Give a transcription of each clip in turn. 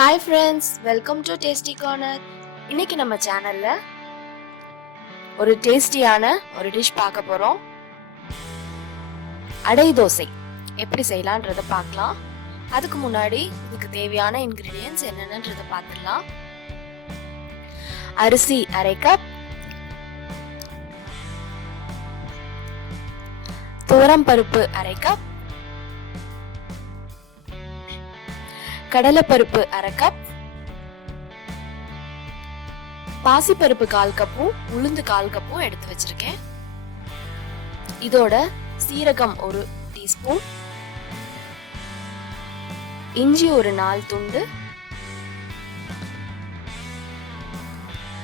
Hi friends, welcome to Tasty Corner. இன்னைக்கு நம்ம சேனல்ல ஒரு டேஸ்டியான ஒரு டிஷ் பார்க்க போறோம். அடை தோசை எப்படி செய்யலாம்ன்றத பார்க்கலாம். அதுக்கு முன்னாடி இதுக்கு தேவையான இன்கிரிடியன்ட்ஸ் என்னென்னன்றத பார்த்துடலாம். அரிசி 1/2 கப், துவரம் பருப்பு 1/2 கப், கடலைப்பருப்பு 1/2 கப், பாசிப்பருப்பு 1/4 கப்பும் உளுந்து 1/4 கப்பும் எடுத்து வச்சிருக்கேன். இதோட சீரகம் 1 டீஸ்பூன், இஞ்சி ஒரு 4 துண்டு,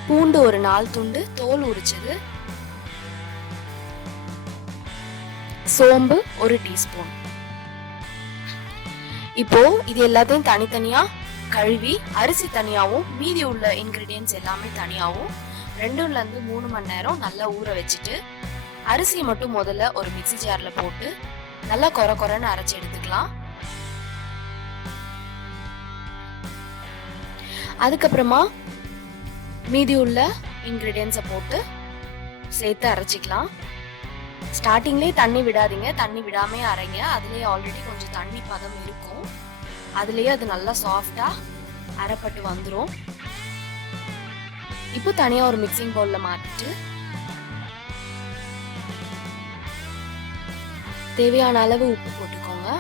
பூண்டு ஒரு 4 துண்டு தோல் உரிச்சது, சோம்பு 1 டீஸ்பூன். இப்போ இது எல்லாத்தையும் தனித்தனியா கழுவி அரிசி தனியாவும் மீதி உள்ள இன்கிரிடியன்ட்ஸ் எல்லாமே தனியாவும் 2ல இருந்து 3 மணி நேரம் நல்லா ஊற வச்சுட்டு அரிசியை மட்டும் முதல்ல ஒரு மிக்ஸி ஜார்ல போட்டு நல்லா கொரன்னு அரைச்சு எடுத்துக்கலாம். அதுக்கப்புறமா மீதி உள்ள இன்கிரிடியன்ஸை போட்டு சேர்த்து அரைச்சிக்கலாம். ஸ்டார்டிங்லேயே தண்ணி விடாதீங்க, தண்ணி விடாமே அரைங்க. அதுலேயே ஆல்ரெடி கொஞ்சம் தண்ணி பதம் இருக்கும், அதுலேயே அது நல்லா சாஃப்டா அரைப்பட்டு வந்துடும். இப்போ தனியாக ஒரு மிக்சிங் பவுல்ல மாற்றிட்டு தேவையான அளவு உப்பு போட்டுக்கோங்க.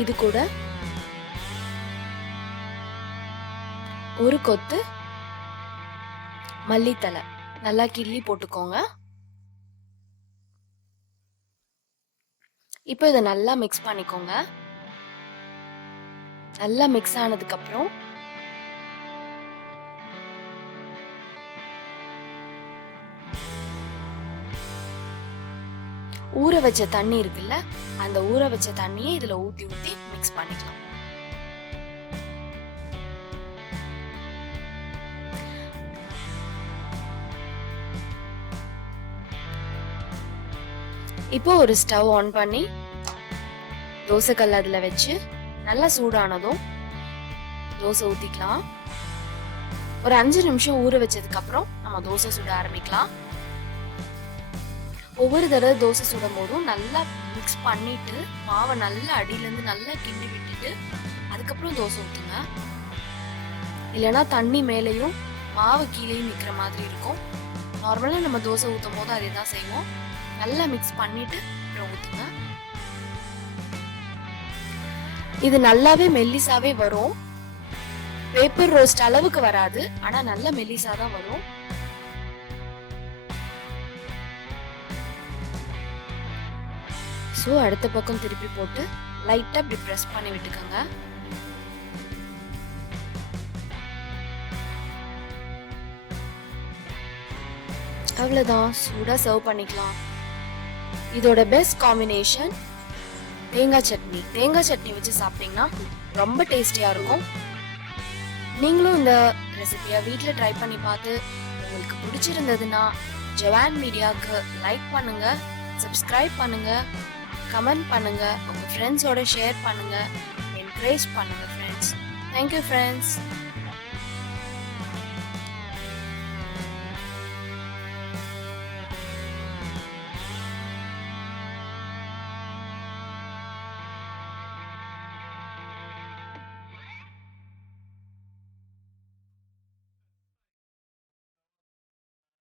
இது கூட ஒரு கொத்து மல்லித்தலை நல்லா கிள்ளி போட்டுக்கோங்க. இப்போ இதை நல்லா மிக்ஸ் பண்ணிக்கோங்க. நல்லா மிக்ஸ் ஆனதுக்கு அப்புறம் ஊற வச்ச தண்ணி இருக்குல்ல, அந்த ஊற வச்ச தண்ணியை இதுல ஊத்தி மிக்ஸ் பண்ணிக்கலாம். இப்போ ஒரு ஸ்டவ் ஆன் பண்ணி தோசைக்கல் அதுல வச்சு நல்லா சூடானதும் தோசை ஊத்திக்கலாம். ஒரு 5 நிமிஷம் ஊற வச்சதுக்கு அப்புறம் நம்ம தோசை சுட ஆரம்பிக்கலாம். ஒவ்வொரு தடவை தோசை சுடும் போதும் நல்லா மிக்ஸ் பண்ணிட்டு மாவை நல்லா அடியிலேருந்து நல்லா கிண்டி விட்டுட்டு அதுக்கப்புறம் தோசை ஊற்றுங்க. இல்லைன்னா தண்ணி மேலேயும் மாவு கீழேயும் நிற்கிற மாதிரி இருக்கும். நார்மலாக நம்ம தோசை ஊற்றும் போது அதே தான் செய்வோம். நல்லா மிக்ஸ் பண்ணிட்டு அப்புறம் ஊற்றுங்க. இது நல்லாவே மெல்லிசாவே வரும். பேப்பர் ரோஸ்ட் அளவுக்கு வராது, ஆனால் நல்ல மெல்லிசா தான் வரும். ஸோ அடுத்த பக்கம் திருப்பி போட்டு லைட்டாக இப்படி ப்ரெஸ் பண்ணி விட்டுக்கோங்க. அவ்வளோதான், சூடாக சர்வ் பண்ணிக்கலாம். இதோட பெஸ்ட் காம்பினேஷன் தேங்காய் சட்னி. தேங்காய் சட்னி வச்சு சாப்பிட்டீங்கன்னா ரொம்ப டேஸ்டியாக இருக்கும். நீங்களும் இந்த ரெசிபியை வீட்டில் ட்ரை பண்ணி பார்த்து உங்களுக்கு பிடிச்சிருந்ததுன்னா ஜவான் மீடியாவுக்கு லைக் பண்ணுங்க, சப்ஸ்கிரைப் பண்ணுங்க, கமெண்ட் பண்ணுங்க, உங்க ஃப்ரெண்ட்ஸோட ஷேர் பண்ணுங்க, என்கரேஜ் பண்ணுங்க ஃப்ரெண்ட்ஸ். Thank you friends.